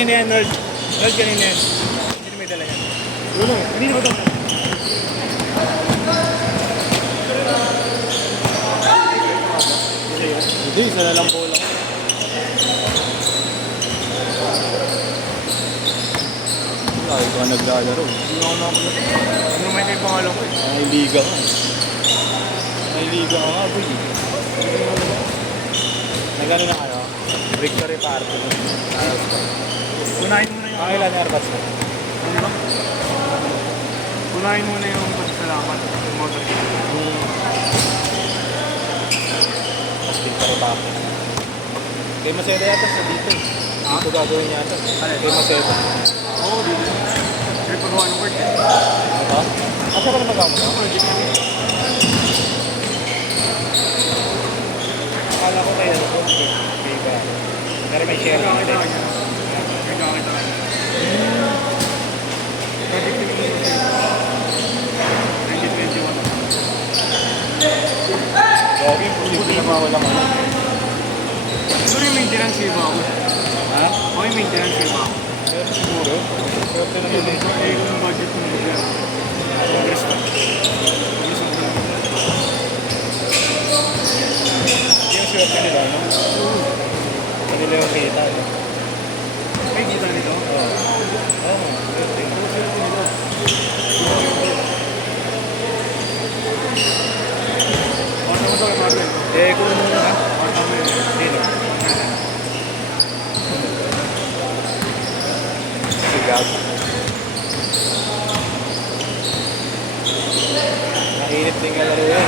Kanina yan, Lord. Lord, kanina yan. Hindi may dala yan. Wala, kanina ba ito? Hindi, isa na lang po lang. Ay, ito ang naglalaro. Hindi ako nakakulat. Ano may kayo pangalan ko eh? May liga ka. May liga ka nga, boy. Nagano na kayo? Victory party. Unahin mo na yung... Pangilan yung airbags mo? Ano ba? Unahin mo na yung pagsalamat sa motor. Mas victory party. Kay Maceda yata sa dito. Dito gagawin yata. Kay Maceda. Oo, dito. Sila pagawa ng work eh. Ano? Asa ka na magawa mo? Ako, legit kami. Akala ko kayo. Okay ba? Pero may share lang din. May kakita lang. Project ko yung 2021. Gogi, posible na mawala mo. Siguro yung maintenance yung iba ako. Ha? Ako yung maintenance yung iba ako. Pero siguro. Swerte na yun eh. Eh, kung yung budget ko ng gobyerno. Congress pa. Congress pa. Yung swerte nila, no? Kanila yung kita, eh. May kita nito? Oo. Oo, swerte. Ano swerte nito? Orta mo ito kay Marvel. Eh, kung ha? Orta mo yun. Sino? Sigaw. Mainit din ka laro yan.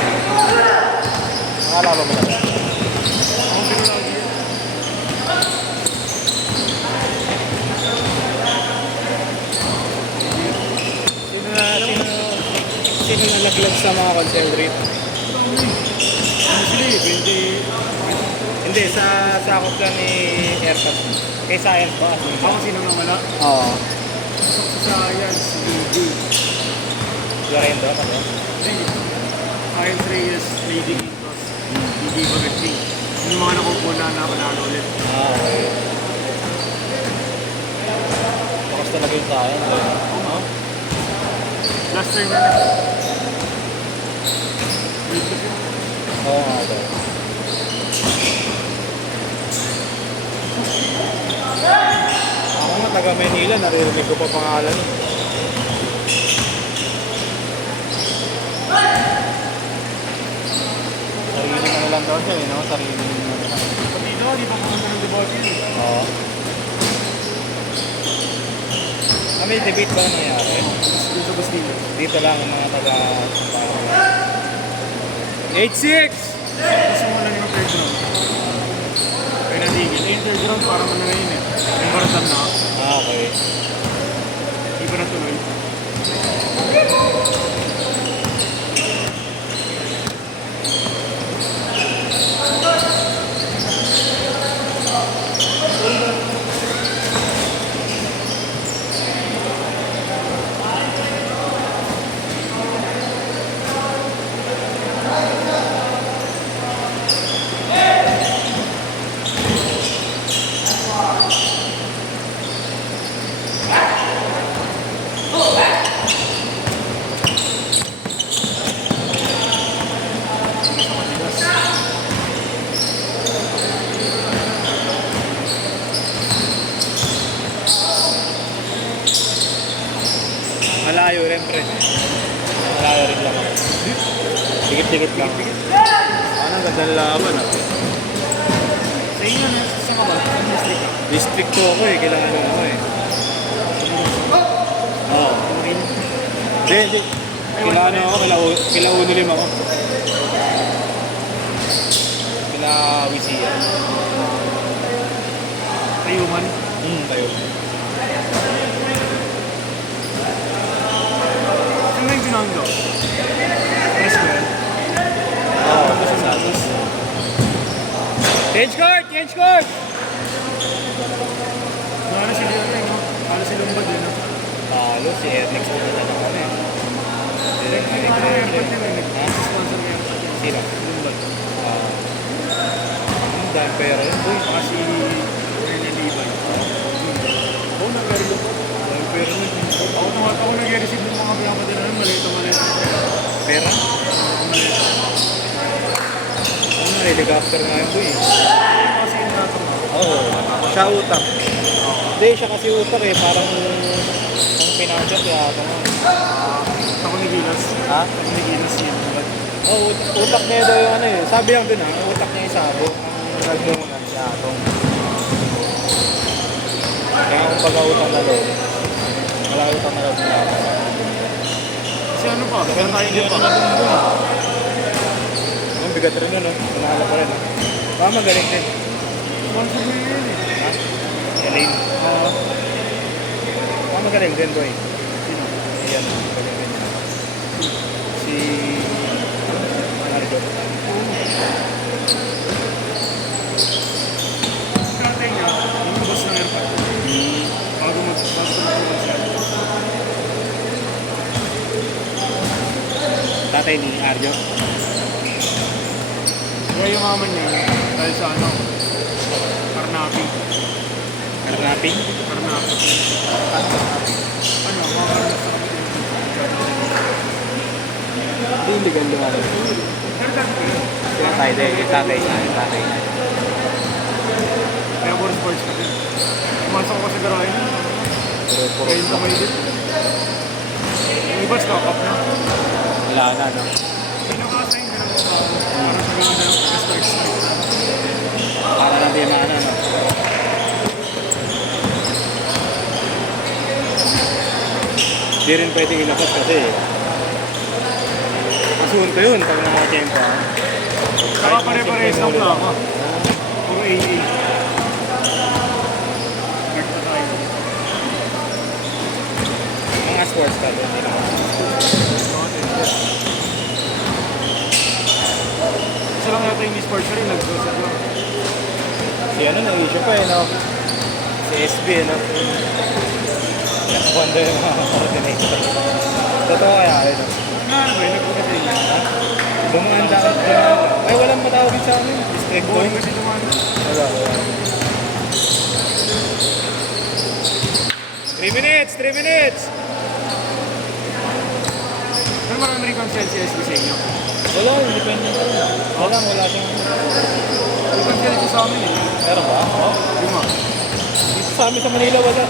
Nakalaban mo na ba? Akong pinulagi yun. Sino nalaglag sa mga concentrate? Ano sila eh? 20... Hindi, sa sakop lang ni Airpass. Kay Science ba? Ako sino nang wala? Oo. Sa Science, DJ. Lorendo, ano? Science Reyes, Lady Quintos, DJ Bagagting. Yung mga nakupuna na panalo ulit. Ah, okay. Bakas talaga yung Science. Oo. Last time na na. Oo nga ito. Ako nga taga Manila, naririnig ko pa pangalan. Sarili mo na lang daw siya, no? Sarili mo na lang. Dito, di pa pumunta ng debate yun. Oo. May debate ba nangyayari? Dito sa Bastille. Dito lang ang mga taga... 8-6! Tapos mo lang yung third round. Kaya natigil. Yung third round parang ano na yun eh. Yung baratan na. Ah, okay. Hindi pa natuloy. Malayo rin, pre. Malayo rin lang. Dikit-dikit lang. Ano, ganda ng laban, ah. Sa inyo na, sa ka ba? Ang district. District 2 ako eh, kailangan mo ako eh. Oo. Hindi. Kailangan ako, kilaunulim ako. Kila Wisia. Kayuman. Tayo. Saan nga yung ginando? Preswell. Oo, sa Santos. Change court! Change court! Wala na sila yun, no? Wala sila yung bad, no? Talo, si Ernix na naman ako eh. Sponsor niya. Sino? Lumbad. Dahil pera yun, boy. Baka si Ernie Libay. ako nag-receive ng mga pinapadala ng malito. Pera? Ano, helicopter nga yung boy. Kasi yung natong Oo. Siya utak. Hindi, siya kasi utak eh. Parang ang financial kaya ganun. ako ni Gilas. Ha? Ako ni Gilas yun. Oo, utak niya daw yung ano eh. Sabi lang dun utak niya yung sabo. Ang nagmumunan siya atong. Kaya kung pag-utang na loob, wala utang na loob na ako. Kasi ano pa? Pero tayo Hindi din ako pa. nabumbong. Ang bigat rin nun, no? Nanalo pa rin, no? Baka magaling din. Sponsor mo yun eh. Ha? Elaine. Oo. Baka magaling din, boy. Sino? Yan, magaling din. Si... Margo. Tatay niya, yung boss ng airport. Bago mag-bukas siya. Tatay ni Arjo. Kaya yung mama niya, dahil sa ano, Karnapi. Karnaping? Karnapi. Ano, mga karnas sa kapatid. Hindi illegal naman. Pero dati ko yun. Tatay din, yung tatay niya, yung tatay niya. Kaya puro sports ka din. Pumasok ako sa garahe. Puro Kaya yung kamay din. Yung iba, stock up na. wala na, no? Pinaka-assign ka lang sa para sa ganun na yung extra. Para lang di maana, no? Di rin pwede ilabas kasi kasuhan ko yun pag nakakempo, ha? Saka pare-pares lang na ako. Puro AA. Nagta tayo. Mga sports ka doon, hindi naman. Isa lang yata yung sports ka rin, nag-social lang. Si ano, nag-issue pa eh, no? Si SB, no? Nakundo yung mga coordinator. Totoo kaya, eh, no? Ano ba yun? Nagpunta sa inyo. Dumaan dapat. Ay, walang matawag sa amin. District Boring 2. kasi naman. Wala. 3 minutes! 3 minutes! Pero marami rin consent si SB sa inyo. Wala, independent. Wala siyang... May consent ko sa amin eh. Meron ba? Oo. Lima. Dito sa amin sa Manila, wala.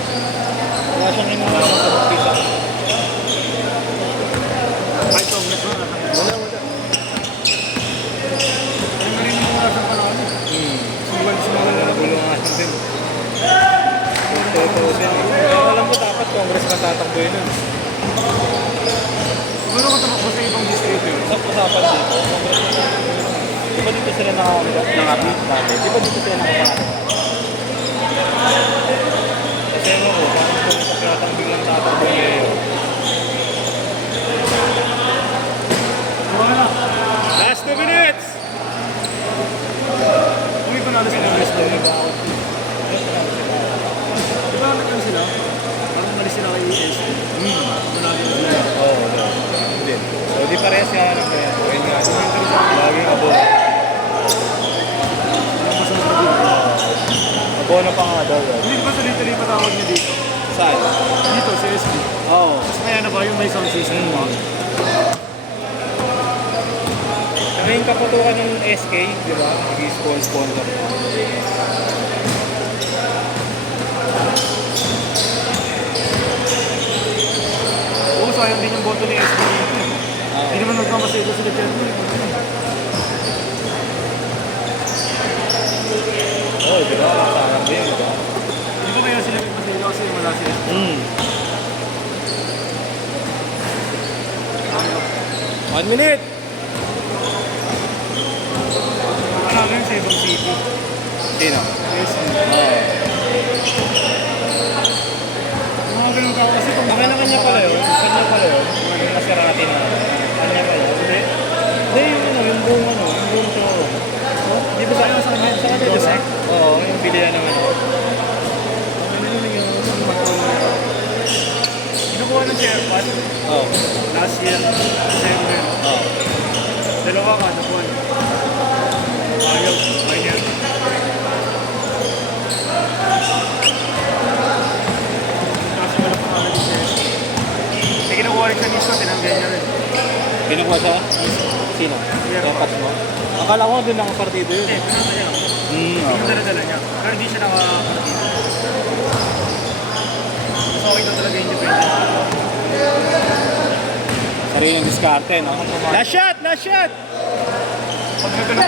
Wala siyang inuha sa bukisa. Kahit Congress mo, Wala. Ay, marin mo muna sa panahon eh. Simulan na Nagulungan din. Totoo din. Alam ko dapat Congress na tatakboy nun. Siguro ko tamakbo sa ibang distrito yun. Sa usapan dito, Congress na tatakboy. Di ba dito sila nakapit dati? Di ba dito sila nakapit? Kasi ano ko, parang kung sa pinatang biglang tatakboy ngayon. Wala. Last 2 minutes! Uy, panalo sa Congress Gusto daw. yung bawat. Di ba nagkan sila? Parang malis sila kay ES. Panalo na sila. Oo, hindi. So, di parehas nga lang kaya. Ayun nga. Laging abono. Walang masama pa dito. Abono pa nga daw. Hindi ba tuloy-tuloy patawag niya dito? Saan? Dito, sa SB. Oo. Mas kaya na ba yung may sound system mo? Saka yung kaputukan ng SK, di ba? Nag-sponsor. Oo, sayang din yung boto ni SB dito. Hindi naman nagmamasito sila Cherno. Oo, di ba? Sayang din, di ba? Dito kaya sila nagmasito kasi wala sila. Ayaw. 1 minute! Panalo yung sa ibang city. Sino? SB. Oo. Mga ganun ka kasi pag Kanya pala yun. Kanya pala yun. Yung Maserati na. Kanya pala. Hindi. Hindi, yung ano, yung buong ano, yung buong showroom. Di ba sa kanya, di ba? Oo, yung bilihan ng ano. Kinukuha ng chairpad Oo. last year, December. Oo. Dalawa ka, nakuha. Ayaw, ayaw. Kasi wala pangalan ni Sir. Kinukuha siya? Sino? Meron. Yung patch mo? Akala ko doon nakapartido yun. Hindi, pinata niya lang. Yung Okay. dala-dala niya. Pero hindi siya nakapartito. So, okay na talaga independent. Sariling diskarte, no? Last shot! Last shot! Pag nagano